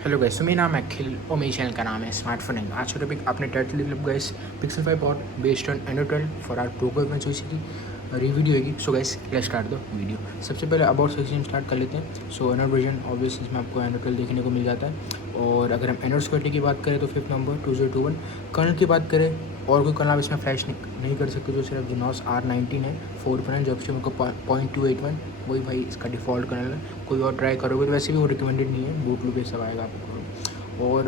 Hello guys, तो मेरा नाम है अखिल और मेरे चैनल का नाम है स्मार्टफोन एंड आज का टॉपिक आपने टाइटल लिख लो guys, Pixel 5 bot based on Android 12 for our प्रोको इवेंट्स हुई की रिव्यू होगी। So guys let's start the video. सबसे पहले अबाउट सेक्शन स्टार्ट कर लेते हैं। सो एंड्रॉइड वर्जन ऑब्वियसली इसमें आपको एंड्रॉइड 12 देखने को मिल जाता है। और अगर हम एंड्रॉइड सिक्योरिटी की बात करें तो 5 नवंबर 2021। कर्नल की बात करें और कोई कर्नल आप इसमें फ्लैश नहीं कर सकते, जो सिर्फ जिनोस R19 है 4 जो ऑप्शन को 0.281 वही भाई इसका डिफ़ॉल्ट कर्नल है। कोई और ट्राई करोगे तो वैसे भी वो रिकमेंडेड नहीं है, बूट लूप ये सब आएगा आपको। और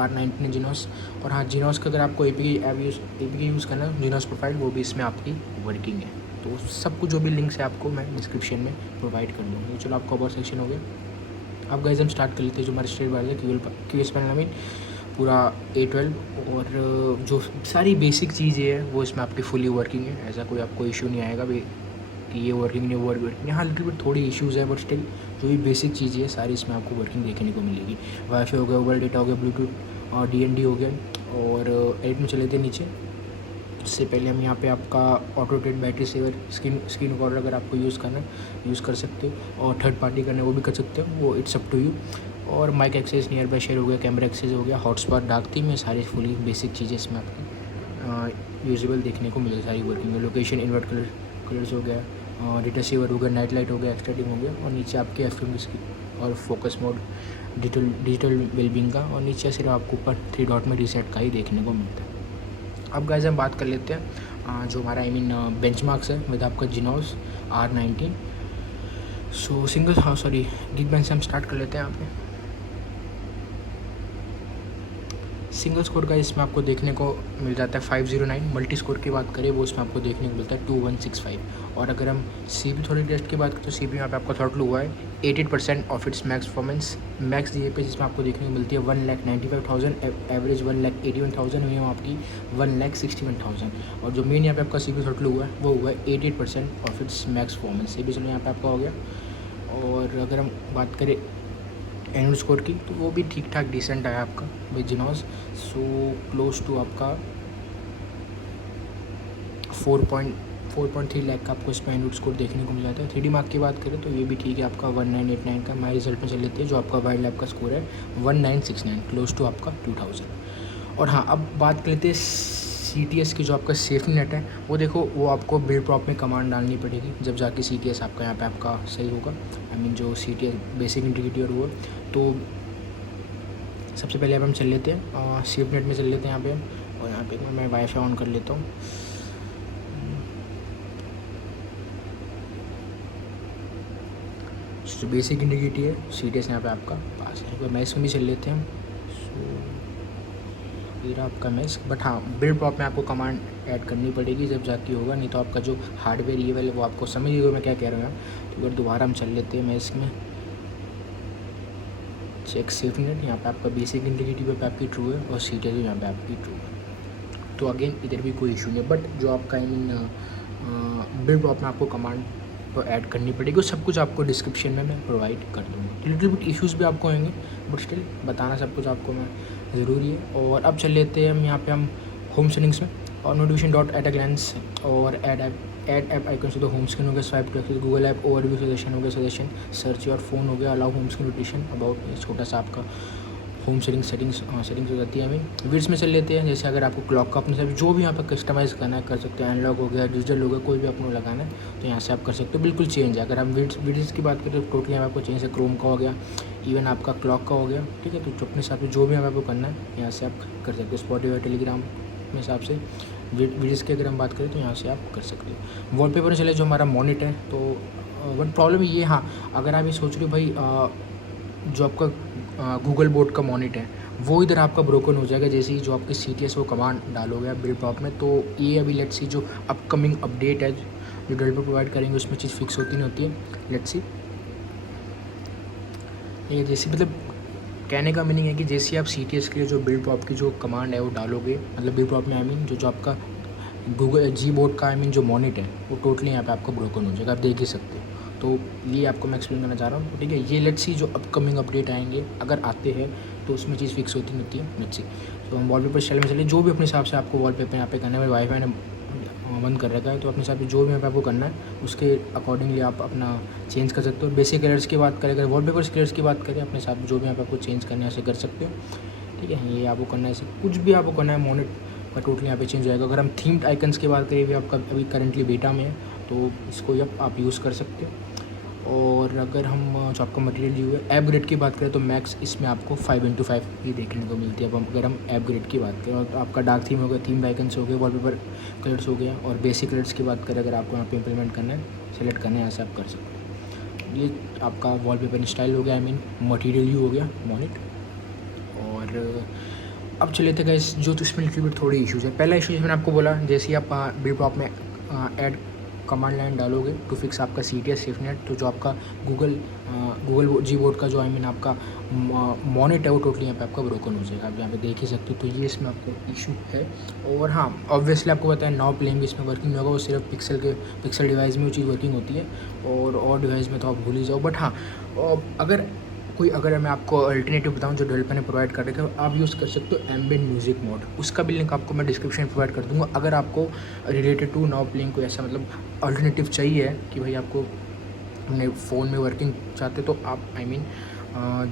R19 जिनोस। और हाँ, जिनोस का अगर आपको ए पी यूज़ करना है, जिनोस प्रोफाइल वो भी इसमें आपकी वर्किंग है। तो सब कुछ जो भी लिंक्स है आपको मैं डिस्क्रिप्शन में प्रोवाइड कर दूँगा। तो चलो आपका बहुत सेक्शन हो गया। अब गाइस हम स्टार्ट कर लेते हैं। जो हमारे स्टेट वाले क्यू एस पैनल में पूरा A12 और जो सारी बेसिक चीज़ें हैं वो इसमें आपकी फुली वर्किंग है। ऐसा कोई आपको इशू नहीं आएगा भाई कि ये वर्किंग नहीं, वो वर्किंग नहीं। हाँ, लिटिल बिट थोड़ी इश्यूज़ है बट स्टिल जो भी बेसिक चीज़ें है सारी इसमें आपको वर्किंग देखने को मिलेगी। वाईफाई हो गया, मोबाइल डेटा हो गया, ब्लूटूथ और DND हो गया। और एडिट में चले थे नीचे। उससे पहले हम यहाँ पे आपका auto rotate battery saver screen recorder अगर आपको यूज़ करना है यूज़ कर सकते हो, और थर्ड पार्टी करना है वो भी कर सकते हो, वो इट्स अप टू यू। और mic access, nearby share हो गया, कैमरा एक्सेस हो गया, हॉटस्पॉट, डार्क थीम, ये सारी फुली बेसिक चीज़ें इसमें आपको यूजेबल देखने को मिलेगी, सारी वर्किंग है। लोकेशन, इन्वर्ट कलर्स हो गया, डेटा सेवर हो गया, नाइट लाइट हो गया, एक्सट्रा हो गया, और नीचे आपके FM की और फोकस मोड, डिजिटल वेलबींग का, और नीचे सिर्फ आपको ऊपर 3 डॉट में रीसेट का ही देखने को मिलता है। अब गाइस हम बात कर लेते हैं जो हमारा बेंचमार्क्स है विद आपका जिनोस R19। सो सिंगल गिग बेंच से हम स्टार्ट कर लेते हैं। यहाँ पे सिंगल स्कोर का इसमें आपको देखने को मिल जाता है 509। मल्टी स्कोर की बात करें वो इसमें आपको देखने को मिलता है 2165। और अगर हम CPU थोड़ी टेस्ट की बात करें तो CPU यहाँ पे आपका थ्रॉटल हुआ है 88% of its max performance. Max DAP जिसमें आपको देखने को मिलती है 1,95,000, एवरेज 1,81,000, मिनिमम आपकी 1,61,000। और जो मेन यहाँ पे आपका CPU थ्रॉटल हुआ है वो हुआ है 88% ऑफ इट्स मैक्स परफॉर्मेंस। ये भी चलो यहाँ पे आपका हो गया। और अगर हम बात करें एंड्रॉइड स्कोर की तो वो भी ठीक ठाक डिसेंट आया आपका विद जिनोस। सो क्लोज टू आपका 4.3 लाख का आपको इसमें एंड्रॉइड स्कोर देखने को मिल जाता है। 3D मार्क की बात करें तो ये भी ठीक है आपका 1989 का माई रिजल्ट में चल लेती है। जो आपका वाइल्ड लैब का स्कोर है 1969, क्लोज टू आपका 2000। और हाँ, अब बात कर लेते हैं CTS की। जो आपका सेफ्टी नेट है वो देखो, वो आपको बिल्ड प्रॉप में कमांड डालनी पड़ेगी जब जाके CTS आपका यहाँ पे आपका सही होगा। जो CTS बेसिक इंटीग्रिटी और वो, तो सबसे पहले अब हम चल लेते हैं सेफ नेट में चल लेते हैं यहाँ पे। और यहाँ पे मैं वाईफाई ऑन कर लेता हूँ। जो बेसिक इंटीग्रिटी है CTS यहाँ पे आपका पास है। मैं इसमें भी चल लेते हैं। ये रहा आपका मैस। बट हाँ, बिल्ड प्रॉप में आपको कमांड ऐड करनी पड़ेगी जब जाके होगा, नहीं तो आपका जो हार्डवेयर ये वाले वो आपको समझ लीजिए मैं क्या कह रहा हूँ। तो अगर दोबारा हम चल लेते हैं मैस में, चेक सेफ नेट, यहाँ पे आपका बेसिक इंटीग्रिटी पे आपकी ट्रू है और CTS भी यहाँ पे आपकी ट्रू है। तो अगेन इधर भी कोई इशू नहीं है। बट जो आपका बिल्ड प्रॉप में आपको कमांड तो ऐड करनी पड़ेगी, और सब कुछ आपको डिस्क्रिप्शन में मैं प्रोवाइड कर दूँगा। लिटिल बिट इश्यूज़ भी आपको होंगे बट स्टिल बताना सब कुछ आपको मैं ज़रूरी है। और अब चल लेते हैं हम यहाँ पे हम होम सेटिंग्स में, और notification dot at a glance, और ऐड ऐप आइकन से तो होम स्क्रीन हो गया, swipe to Google app overview, suggestion हो गया, सजेशन सर्च योर फोन हो गया, allow home screen notification about, छोटा सा आपका होम सेटिंग्स हो जाती है। हमें विड्स में चल लेते हैं। जैसे अगर आपको क्लॉक का अपने से जो भी यहाँ पर कस्टमाइज़ करना है कर सकते हैं। एनालॉग हो गया, डिजिटल हो गया, कोई भी आपको लगाना है तो यहाँ से आप कर सकते हो, बिल्कुल चेंज है। अगर हम विड्स की बात करें तो टोटली यहाँ आपको चेंज है। क्रोम का हो गया, इवन आपका क्लॉक का हो गया, ठीक है। तो अपने हिसाब से जो भी आपको करना है यहाँ से आप कर सकते हो। स्पॉटिफाई, टेलीग्राम के हिसाब से वीडियोज़ की अगर हम बात करें तो यहाँ से आप कर सकते हो। वॉलपेपर में चले जो हमारा मॉनिटर है, तो बट प्रॉब्लम ये, हाँ, अगर आप ये सोच रहे हो भाई जो आपका गूगल बोर्ड का मॉनिटर है वो इधर आपका ब्रोकन हो जाएगा जैसे ही जो आपके CTS वो कमांड डालोगे आप बिल्ड प्रॉप में। तो ये अभी लेट्स सी जो अपकमिंग अपडेट है जो डेवलपर प्रोवाइड करेंगे उसमें चीज़ फिक्स होती नहीं होती है। लेट्स सी, ये जैसे मतलब कहने का मीनिंग है कि जैसे आप CTS के लिए जो बिल्ड प्रॉप की जो कमांड है वो डालोगे, मतलब बिल्ड प्रॉप में जो आपका गूगल जी बोर्ड का जो मॉनिटर है वो टोटली यहाँ पे आपका ब्रोकन हो जाएगा, आप देख ही सकते हो। तो ये आपको मैं एक्सप्लेन करना चाह रहा हूँ, ठीक है। ये लेट्स सी जो अपकमिंग अपडेट आएंगे अगर आते हैं तो उसमें चीज़ फिक्स होती नहीं होती है। लेट्स सी, तो हम वॉलपेपर स्टाइल में चलिए, जो भी अपने हिसाब से आपको वॉलपेपर यहाँ पे करना है। वाईफाई ने बंद कर रखा है, तो अपने हिसाब से जो भी यहाँ पे आपको करना है उसके अकॉर्डिंगली आप अपना चेंज कर सकते हो। बेसिक कलर्स की बात करें, अगर वॉलपेपर्स कलर्स की बात करें, अपने हिसाब से जो भी यहाँ पे आपको चेंज करना है ऐसे कर सकते हो। ठीक है, ये आपको करना है, ऐसे कुछ भी आपको करना है मोनेट का टोटली यहाँ पे चेंज हो जाएगा। अगर हम थीम्ड आइकन्स की बात करें, भी आपका अभी करंटली बेटा में है, तो इसको आप यूज़ कर सकते हो। और अगर हम जो आपका मटेरियल जो है ऐप ग्रेड की बात करें, तो मैक्स इसमें आपको 5x5 ही देखने को मिलती है। अब अगर हम ऐप ग्रेड की बात करें, तो आपका डार्क थीम हो गया, थीम आइकन्स हो गए, वॉलपेपर कलर्स हो गया, और बेसिक कलर्स की बात करें, अगर आपको यहाँ पे इंप्लीमेंट करना है, सेलेक्ट करना है, ऐसे आप कर सकते हो। ये आपका वॉलपेपर स्टाइल हो गया, आई मीन मटेरियल ही हो गया मोनेट। और अब चले थे गाइस, जो तो इसमें लिटिल बिट थोड़ी इश्यूज़ है। पहला इशू मैंने आपको बोला, जैसे ही आप बिल्ड प्रॉप में ऐड कमांड लाइन डालोगे टू फिक्स आपका CTS सेफनेट, तो जो आपका गूगल जी बोर्ड का जो आई मीन आपका मॉनिट है, वो टोटली यहाँ पे आपका ब्रोकन हो जाएगा। आप यहाँ पे देख ही सकते हो, तो ये इसमें आपको इशू है। और हाँ, ऑब्वियसली आपको पता है नाउ प्लेइंग भी इसमें वर्किंग नहीं होगा, वो सिर्फ पिक्सल डिवाइस में वो चीज़ वर्किंग होती है, और डिवाइस में तो आप भूल ही जाओ। बट हाँ, अगर मैं आपको अल्टरनेटिव बताऊं जो डेवलपर ने प्रोवाइड कर रखा है, आप यूज़ कर सकते हो एम्बिएंट म्यूजिक मोड। उसका भी लिंक आपको मैं डिस्क्रिप्शन में प्रोवाइड कर दूंगा। अगर आपको रिलेटेड टू नाउ प्लेइंग कोई ऐसा मतलब अल्टरनेटिव चाहिए कि भाई आपको अपने फ़ोन में वर्किंग चाहते, तो आप आई मीन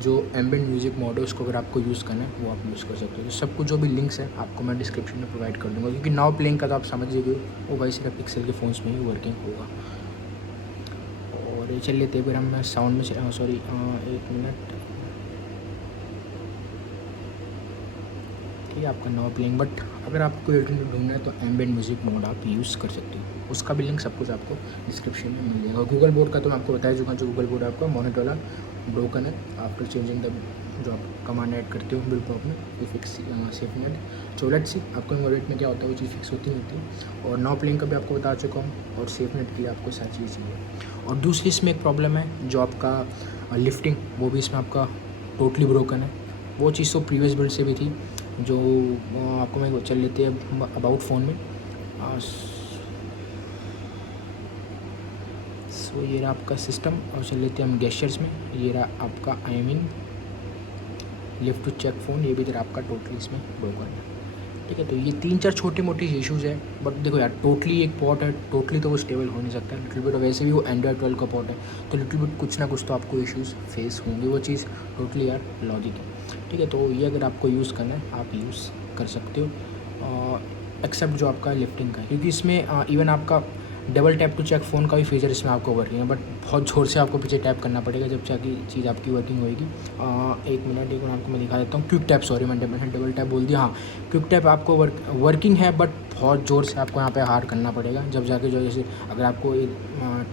जो एम्बिएंट म्यूजिक मोड है उसको अगर आपको यूज़ करना है, वो आप यूज़ कर सकते हो। तो सब कुछ जो भी लिंक्स है आपको मैं डिस्क्रिप्शन में प्रोवाइड कर दूँगा, क्योंकि नाउ प्लेइंग का तो आप समझ ही गए, वो भाई सिर्फ पिक्सल के फ़ोन्स में ही वर्किंग होगा। और चलिए तो फिर हम साउंड में सॉरी 1 मिनट, ठीक है, आपका नाउ प्लेइंग। बट अगर आपको अल्टरनेटिव ढूंढना है, तो एम्बिएंट म्यूजिक मोड आप यूज़ कर सकते हो। उसका भी लिंक सब कुछ आपको डिस्क्रिप्शन में मिल जाएगा। गूगल बोर्ड का तो मैं आपको बता चुका हूँ, जो गूगल बोर्ड आपका मॉनिटर वाला ब्रोकन है। आफ्टर चेंजिंग द जो आप कमांड ऐड करते हो बिल्ड प्रॉप में, ये fix safe net. So let's see आपको वॉलेट में क्या होता है, वो चीज़ फिक्स होती नहीं होती। और नाउ प्लेइंग का भी आपको बता चुका हूँ, और सेफ नेट के लिए आपको सारी चीज़ चाहिए। और दूसरी इसमें एक प्रॉब्लम है, जो आपका लिफ्टिंग, वो भी इसमें आपका टोटली ब्रोकन है। वो चीज़ तो प्रीवियस बिल्ड से भी थी, जो आपको मैं चल लेते हैं अबाउट फ़ोन में। सो ये रहा आपका सिस्टम, और चल लेते हैं हम गेस्चर्स में। ये रहा आपका I mean lift to check phone, ये भी इधर आपका टोटली इसमें ब्रोकन है। ठीक है, तो ये 3-4 छोटे मोटे इशूज़ है। बट देखो यार, टोटली एक पॉट है, टोटली तो वो स्टेबल हो नहीं सकता। लिटिल बिट वैसे भी वो एंड्रॉयड 12 का पॉट है, तो लिटिल बिट कुछ ना कुछ तो आपको इश्यूज़ फेस होंगे, वो चीज़ टोटली यार लॉजिक है। ठीक है, तो ये अगर आपको यूज़ करना है, आप यूज़ कर सकते हो, एक्सेप्ट जो आपका लिफ्टिंग का है, क्योंकि इसमें इवन आपका double tap to check phone का भी फीचर इसमें आपको वर्किंग है। बट बहुत ज़ोर से आपको पीछे टैप करना पड़ेगा जब जाके चीज़ आपकी वर्किंग होएगी। 1 मिनट आपको मैं दिखा देता हूँ। क्विक टैप, सॉरी मैंने डबल टैप बोल दिया। हाँ, क्विक टैप आपको वर्किंग है, बट बहुत ज़ोर से आपको यहाँ पे हार्ड करना पड़ेगा, जब जाके जो जैसे अगर आपको एक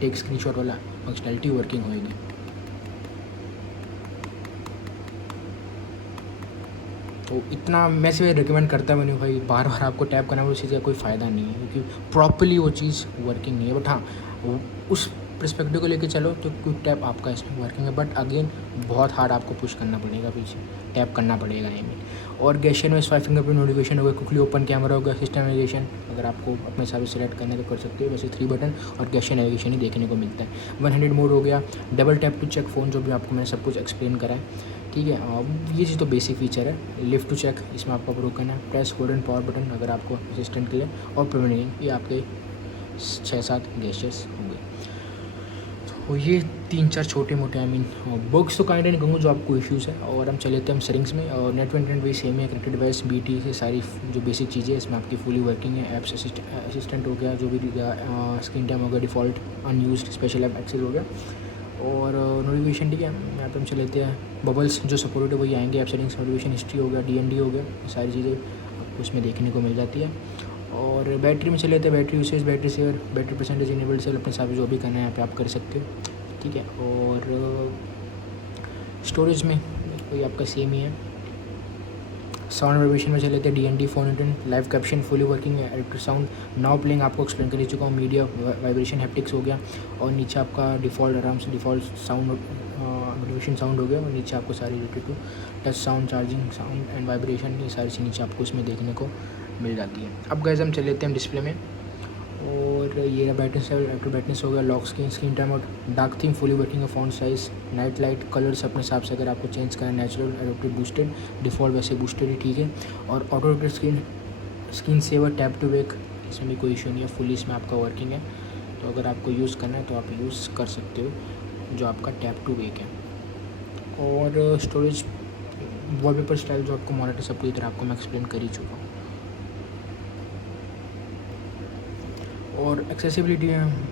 टेक स्क्रीनशॉट वाला फंक्शनैलिटी वर्किंग होएगी। तो इतना मैं से रिकमेंड करता मैं नहीं भाई, बार बार आपको टैप करना, उस चीज़ का कोई फ़ायदा नहीं है, क्योंकि प्रॉपर्ली वो चीज़ वर्किंग नहीं है। बट हाँ, उस पर्सपेक्टिव को लेके चलो तो क्विक टैप आपका इसमें वर्किंग है, बट अगेन बहुत हार्ड आपको पुश करना पड़ेगा, पीछे टैप करना पड़ेगा आई मीन। और गेस्चर में स्वाइप फिंगरप्रिंट नोटिफिकेशन हो गया, क्विकली ओपन कैमरा हो गया, सिस्टम नेविगेशन अगर आपको अपने हिसाब से सेलेक्ट करना है तो कर सकते हो। वैसे 3 बटन और गेस्चर नेविगेशन ही देखने को मिलता है। 1 हैंडेड मोड हो गया, double tap to check phone, जो भी आपको मैंने सब कुछ एक्सप्लेन करा है। ठीक है, ये चीज़ तो बेसिक फीचर है। लिफ्ट टू चेक इसमें आपका ब्रोकन है। Press hold and power button अगर आपको असिस्टेंट के लिए, और प्रिवेंटिंग, ये आपके 6-7 गेस्चर्स होंगे। तो ये 3-4 छोटे मोटे आई मीन बुक्स तो काइंड नहीं कहूँगा जो आपको इश्यूज़ है। और हम चले हम सेटिंग्स में, और नेटवर्क इंटरनेट भी सेम है, कनेक्टेड डिवाइस BT से सारी जो बेसिक चीज़ें इसमें आपकी फुली वर्किंग है। एप्स असिस्टेंट हो गया, जो भी स्क्रीन टाइम हो गया, default unused special app access हो गया, और नोटिफिकेशन। ठीक है, यहाँ पे हम चले लेते हैं बबल्स जो सपोर्टेड है वही आएंगे। ऐप सेटिंग्स, नोटिफिकेशन हिस्ट्री हो गया, DND हो गया, सारी चीज़ें आपको उसमें देखने को मिल जाती है। और बैटरी में चले लेते हैं, battery usage, battery saver, battery percentage, enabled cell, अपने हिसाब से जो भी करना है यहाँ पे आप कर सकते हो। ठीक है, और स्टोरेज में कोई आपका सेम ही है। साउंड वाइब्रेशन में चले लेते हैं DND phone internet, live caption fully working है, इलेक्ट्रिक साउंड, नाउ प्लेइंग आपको एक्सप्लेन कर चुका हूँ। मीडिया वाइब्रेशन हैप्टिक्स हो गया, और नीचे आपका डिफ़ॉल्ट आराम से डिफ़ॉल्ट साउंड नोटिफिकेशन साउंड हो गया, और नीचे आपको सारी related to touch sound, charging sound and vibration, ये सारी चीज़ नीचे आपको इसमें देखने को मिल जाती है। अब गाइस हम चले लेते हैं डिस्प्ले में, और ये ब्राइटनेस एक्टिव ब्राइटनेस हो गया, लॉक स्क्रीन टाइम और डार्क थीम फुली वर्किंग है, font size, night light, colours अपने हिसाब से अगर आपको चेंज करना है, नेचुरल, एडोप्टेड, बूस्टेड, डिफ़ॉल्ट वैसे बूस्टेड ही ठीक है। और auto rotate screen saver, tap to wake, इसमें भी कोई इशू नहीं है, फुली इसमें आपका वर्किंग है। तो अगर आपको यूज़ करना है तो आप यूज़ कर सकते हो, जो आपका टैप टू वेक है। और स्टोरेज वॉलपेपर स्टाइल जो आपको मॉनिटर सब पूरी तरह आपको मैं एक्सप्लेन कर ही चुका हूँ। और एक्सेसिबिलिटी है,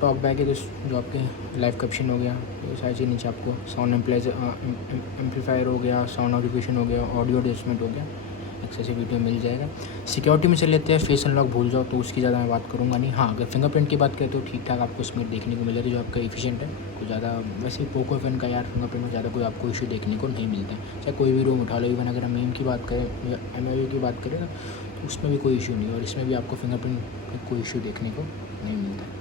टॉक बैक है जो आपके लाइव कैप्शन हो गया, तो सारी चीज़ नीचे आपको साउंड एम्पलीफायर हो गया, साउंड नोटिफिकेशन हो गया, ऑडियो एडजस्टमेंट हो गया, एक्सेसिबिलिटी मिल जाएगा। सिक्योरिटी में चल लेते हैं, फेस अनलॉक भूल जाओ तो उसकी ज़्यादा मैं बात करूँगा नहीं। हाँ, अगर फिंगरप्रिंट की बात करें तो ठीक ठाक आपको इसमें देखने को मिलेगा, जो आपका एफिशिएंट है। कोई ज़्यादा वैसे पोको फ़ोन का यार फिंगरप्रिंट में ज़्यादा कोई आपको इशू देखने को नहीं मिलता है, चाहे कोई भी रूम उठा लो। इवन अगर हम एम की बात करें या MIU की बात करें ना, तो उसमें भी कोई इशू नहीं है, और इसमें भी आपको फिंगरप्रिंट में कोई इशू देखने को नहीं मिलता है।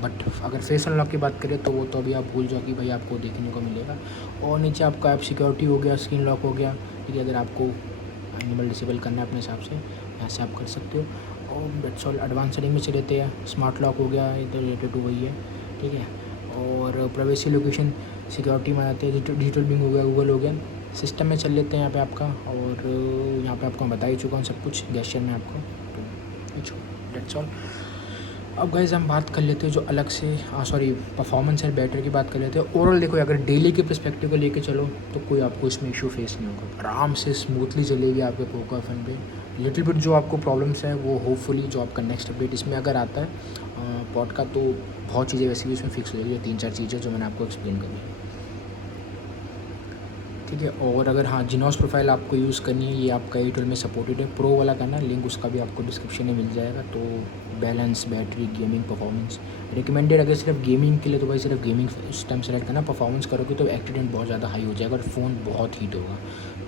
बट अगर फेस अनलॉक की बात करें तो वो तो अभी आप भूल जाओ कि भाई आपको देखने को मिलेगा। और नीचे आपका ऐप सिक्योरिटी हो गया, स्क्रीन लॉक हो गया, ठीक है। अगर आपको एनिमल डिसेबल करना है अपने हिसाब से, यहाँ से आप कर सकते हो। और दैट्स ऑल। एडवांस सेटिंग में चले जाते हैं, स्मार्ट लॉक हो गया, ये तो रिलेटेड टू वही है, ठीक है। और प्राइवेसी लोकेशन सिक्योरिटी में आते हैं, डिजिटल बिंग हो गया, गूगल हो गया। सिस्टम में चल लेते हैं यहाँ पे आपका, और यहाँ पे आपको मैं बता ही चुका हूँ सब कुछ गेस्चर में आपको, तो दैट्स ऑल। अब गाइस हम बात कर लेते हैं जो अलग से परफॉर्मेंस एंड बैटरी की बात कर लेते हैं। ओवरऑल देखो, अगर डेली के पर्सपेक्टिव को लेके चलो तो कोई आपको इसमें इशू फेस नहीं होगा, आराम से स्मूथली चलेगी आपके पोको एफएम पे। लिटिल बिट जो आपको प्रॉब्लम्स है वो होपफुली जो आपका नेक्स्ट अपडेट इसमें अगर आता है पॉड का, तो बहुत चीज़ें वैसे भी इसमें फिक्स हो जाएगी, 3-4 चीज़ें जो मैंने आपको एक्सप्लेन करी, ठीक है। और अगर हाँ जिनॉस प्रोफाइल आपको यूज़ करनी है, ये आपका A12 में सपोर्टेड है, प्रो वाला करना है, लिंक उसका भी आपको डिस्क्रिप्शन में मिल जाएगा। तो balance, battery, gaming performance recommended. अगर सिर्फ गेमिंग के लिए तो भाई सिर्फ गेमिंग इस टाइम सेलेक्ट करना, परफॉर्मेंस करोगे तो एक्सीडेंट बहुत ज़्यादा हाई हो जाएगा और फ़ोन बहुत हीट होगा,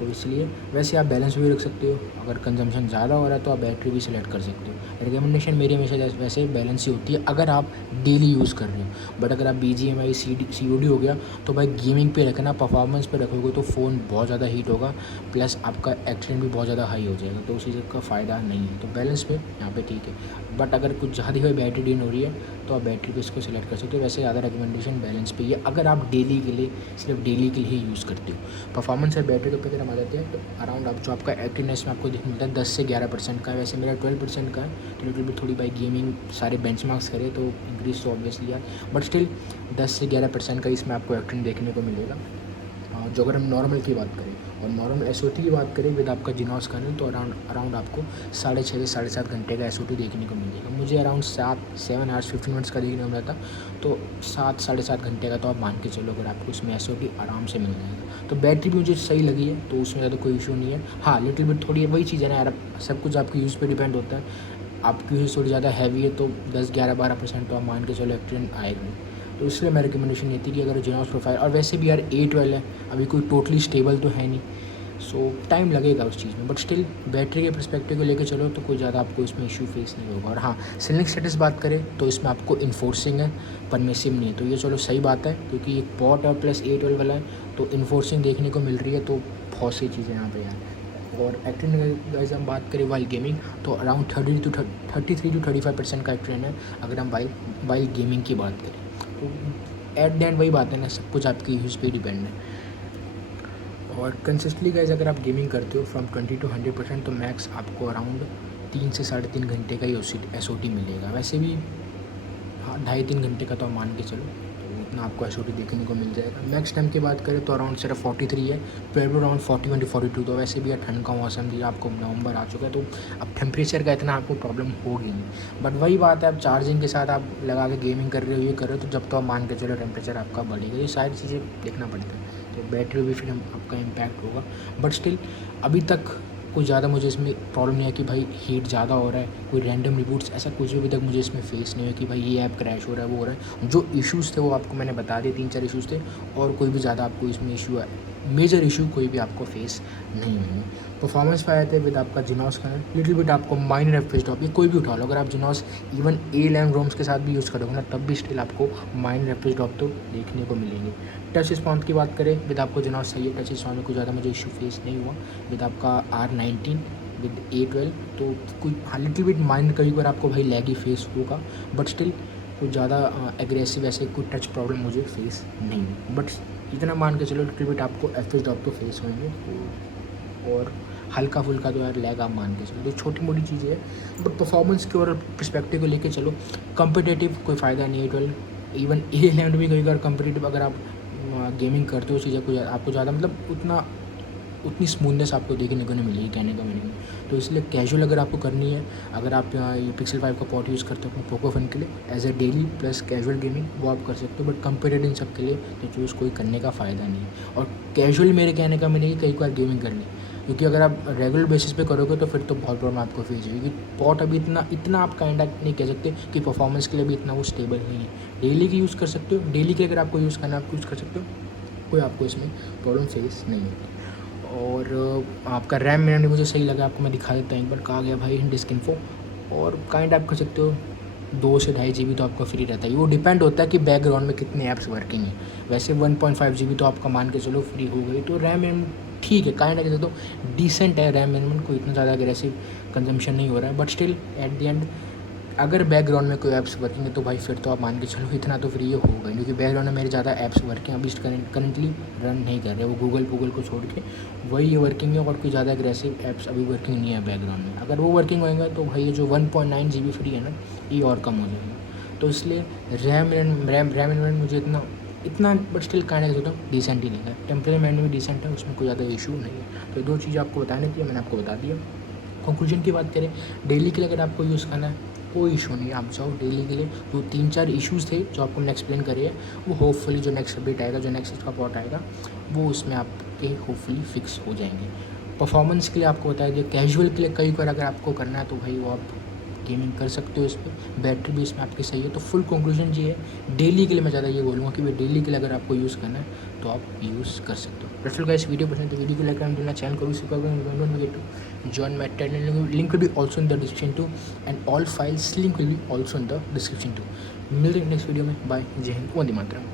तो इसलिए वैसे आप बैलेंस भी रख सकते हो। अगर कंजम्पशन ज़्यादा हो रहा है तो आप बैटरी भी सिलेक्ट कर सकते हो। रिकमेंडेशन मेरी हमेशा वैसे बैलेंस ही होती है अगर आप डेली यूज़ कर रहे हो। बट अगर आप BGMI COD हो गया तो भाई गेमिंग पे रखना, परफॉर्मेंस पे रखोगे तो फ़ोन बहुत ज़्यादा हीट होगा, प्लस आपका एक्सीडेंट भी बहुत ज़्यादा हाई हो जाएगा, तो उसी चीज़ का फ़ायदा नहीं है। तो बैलेंस पे यहाँ पे ठीक है। बट अगर कुछ ज़्यादा ही बैटरी ड्रेन हो रही है तो आप बैटरी पे इसको सिलेक्ट कर सकते हो। वैसे ज़्यादा रिकमेंडेशन बैलेंस पे ही है अगर आप डेली के लिए, सिर्फ डेली के लिए ही यूज़ करते हो। परफॉर्मेंस और बैटरी के ऊपर अगर हम आ जाते हैं तो अराउंड आप जो आपका एक्टिवनेस में आपको मिलता है 10 से 11% का है। वैसे मेरा 12% का है, तो लिटिल बिट थोड़ी बाई गेमिंग सारे बेंचमार्क्स करें तो इंक्रीज तो ऑब्वियसली है, बट स्टिल 10 से 11% का इसमें आपको एक्टिव देखने को मिलेगा। जो अगर हम नॉर्मल की बात करें और नॉर्मल SOT की बात करें विद आपका जिनॉस करने, तो अराउंड आपको 6.5 से 7.5 घंटे का SOT देखने को मिलेगा। मुझे अराउंड 7 आवर्स 15 मिनट्स का देखने को मिला था, तो 7-7.5 घंटे का तो आप मान के चलो अगर आपको इसमें SOT आराम से मिल जाएगा। तो बैटरी भी मुझे सही लगी है, तो उसमें ज़्यादा कोई इशू नहीं है। हाँ, लिटिल बिट थोड़ी वही चीज़ है ना यार, सब कुछ आपके यूज़ पे डिपेंड होता है। आपकी यूज़ थोड़ी ज़्यादा हैवी है तो 10-11-12% तो आप मान के चलो एक्सीडेंट आएगा। तो इसलिए मैं रिकमेंडेशन ये थी कि अगर जिनॉस प्रोफाइल, और वैसे भी यार A12 है, अभी कोई टोटली स्टेबल तो है नहीं, सो टाइम लगेगा उस चीज़ में, बट स्टिल बैटरी के पर्सपेक्टिव को लेकर चलो तो कोई ज़्यादा आपको इसमें इशू फेस नहीं होगा। और हाँ, सिलिंग स्टेटस बात करें तो इसमें आपको इन्फोर्सिंग है, परमिसिव नहीं है, तो ये चलो सही बात है, क्योंकि एक पॉट और प्लस A12 वाला है तो इन्फोर्सिंग देखने को मिल रही है, तो बहुत सी चीज़ें यहाँ पे यार। और एक्टिव गाइस हम बात करें वाइल गेमिंग, तो अराउंड 33 to 35% का एक्टिव है अगर हम वाइल गेमिंग की बात करें। तो एट द एंड वही बात है ना, सब कुछ आपकी यूज़ पे डिपेंड है। और कंसिस्टली गाइस अगर आप गेमिंग करते हो फ्रॉम 20 to 100%, तो मैक्स आपको अराउंड 3 से 3.5 घंटे का ही SOT मिलेगा। वैसे भी हाँ, 2.5-3 घंटे का तो आप मान के चलो, तो उतना आपको SOT देखने को मिल जाएगा। मैक्स टाइम की बात करें तो अराउंड सिर्फ 43 है, पेड़ अराउंड 41 to 42। तो वैसे भी यार ठंड का मौसम दिया, आपको नवंबर आ चुका है, तो अब टेम्परेचर का इतना आपको प्रॉब्लम होगी नहीं। बट वही बात है, आप चार्जिंग के साथ आप लगा के गेमिंग कर रहे हो, ये कर रहे हो, तो जब तो आप मान के चलो टेम्परेचर आपका बढ़ेगा, ये सारी चीज़ें देखना पड़ता है, तो बैटरी भी फिर आपका इम्पैक्ट होगा। बट स्टिल अभी तक कोई ज़्यादा मुझे इसमें प्रॉब्लम नहीं है कि भाई हीट ज़्यादा हो रहा है, कोई रैंडम रिबूट्स, ऐसा कुछ भी अभी तक मुझे इसमें फेस नहीं है कि भाई ये ऐप क्रैश हो रहा है, वो हो रहा है। जो इश्यूज़ थे वो आपको मैंने बता दिए, 3-4 इश्यूज़ थे, और कोई भी ज़्यादा आपको इसमें इशू है, मेजर इशू कोई भी आपको फेस नहीं होंगे। परफॉर्मेंस पे आए थे विद आपका जिनॉस का लिटिल बिट आपको माइनर एफ ड्रॉप, ये कोई भी उठा लो, अगर आप जिनॉस इवन A11 रोम्स के साथ भी यूज़ करोगे ना, तब भी स्टिल आपको माइनर एफ ड्रॉप तो देखने को मिलेंगे। टच रिस्पॉन्स की बात करें विद आपको जिनॉस सही है, टच रिस्पॉन्स में कोई ज़्यादा मुझे इशू फेस नहीं हुआ। विद आपका R19 विद A12 तो कोई लिटिल बिट माइनर कभी बार आपको भाई लैगी फेस होगा, बट स्टिल कुछ ज़्यादा एग्रेसिव ऐसे कोई टच प्रॉब्लम मुझे फेस नहीं हुई। बट इतना मान के चलो लिटिल बिट आपको एफ ड्रॉप तो फेस होंगे। और हल्का फुल्का तो यार लैग आप मान के चलो, तो छोटी मोटी चीज़ें है, बट परफॉर्मेंस के और पर्सपेक्टिव को लेके चलो, कम्पिटेटिव कोई फ़ायदा नहीं है 12 इवन A11 भी कई बार कम्पिटेटिव अगर आप गेमिंग करते हो चीज़ें को आपको ज़्यादा मतलब उतनी स्मूथनेस आपको देखने को नहीं मिलेगी, कहने का मीनिंग। तो इसलिए कैजुअल अगर आपको करनी है, अगर आप ये पिक्सल 5 का पॉट यूज़ करते हो अपने पोको फ़ोन के लिए as a daily plus casual gaming, वो आप कर सकते हो, बट कंपेटेड इन सब के लिए तो चूज़ कोई करने का फ़ायदा नहीं है। और कैजुअल मेरे कहने का मीनिंग है कई बार गेमिंग करनी, क्योंकि अगर आप रेगुलर बेसिस पे करोगे तो फिर तो बहुत प्रॉब्लम आपको फेस होगी, क्योंकि पॉट अभी इतना आप काइंड नहीं कह सकते कि परफॉर्मेंस के लिए भी इतना वो स्टेबल नहीं है। डेली की यूज़ कर सकते हो, डेली के अगर आपको यूज़ करना है आप यूज़ कर सकते हो, कोई आपको इसमें प्रॉब्लम फेस नहीं होती। और आपका रैम मेमोरी मुझे सही लगा, आपको मैं दिखा देता हूँ एक बार, कहा गया भाई डिस्क इन्फो। और काइंड आप कर सकते हो 2 से ढाई GB तो आपका फ्री रहता है, वो डिपेंड होता है कि बैकग्राउंड में कितने ऐप्स वर्किंग है। वैसे 1.5 GB तो आपका मान के चलो फ्री हो गई, तो रैम ठीक है, काइंड कह सकते हो डिसेंट है रैम मेमोरी, कोई इतना ज़्यादा अग्रेसिव कंजम्पशन नहीं हो रहा है, but still at the end अगर बैकग्राउंड में कोई ऐप्स वर्किंग है तो भाई फिर तो आप मान के चलो इतना तो फ्री होगा, क्योंकि बैकग्राउंड में मेरे ज़्यादा ऐप्स वर्किंग अभी करंटली रन नहीं कर रहे, वो गूगल को छोड़ के वही ये वर्किंग है, और कोई ज़्यादा एग्रेसिव ऐप्स अभी वर्किंग नहीं है बैकग्राउंड में। अगर वो वर्किंग होएगा तो भाई ये जो 1.9 GB फ्री है ना, ये और कम हो जाएगा। तो इसलिए रैम मुझे इतना बट स्टिल काइंड होता है डिसेंट ही लगा, टेम्परेचर भी डिसेंट है, उसमें कोई ज़्यादा इशू नहीं है। तो 2 चीज़ें आपको बताने थी, मैंने आपको बता दिया। कंक्लूजन की बात करें, डेली के लिए अगर आपको यूज़ करना है कोई इशू नहीं, आप जाओ डेली के लिए। जो 3-4 इश्यूज़ थे जो आपको मैंने एक्सप्लेन करे हैं, वो होपफुली जो नेक्स्ट अपडेट आएगा, जो नेक्स्ट इसका पॉट आएगा, वो उसमें आपके होपफुली फिक्स हो जाएंगे। परफॉर्मेंस के लिए आपको बता दिया, कैजुअल के लिए कई बार अगर आपको करना है तो भाई वो आप गेमिंग कर सकते हो इस पर, बैटरी भी इसमें आपकी सही है। तो फुल कंक्लूजन ये है, डेली के लिए मैं ज़्यादा ये बोलूँगा कि भाई डेली के लिए अगर आपको यूज़ करना है तो आप यूज़ कर सकते हो। प्रेफर गाइस, वीडियो पसंद तो वीडियो को लाइक करना, देना, चैनल को भी subscribe to join my channel, link will be also in the description too, and all files link will be also in the description too। मिलते हैं नेक्स्ट वीडियो में, बाय, जय हिंद, वंदे मातरम।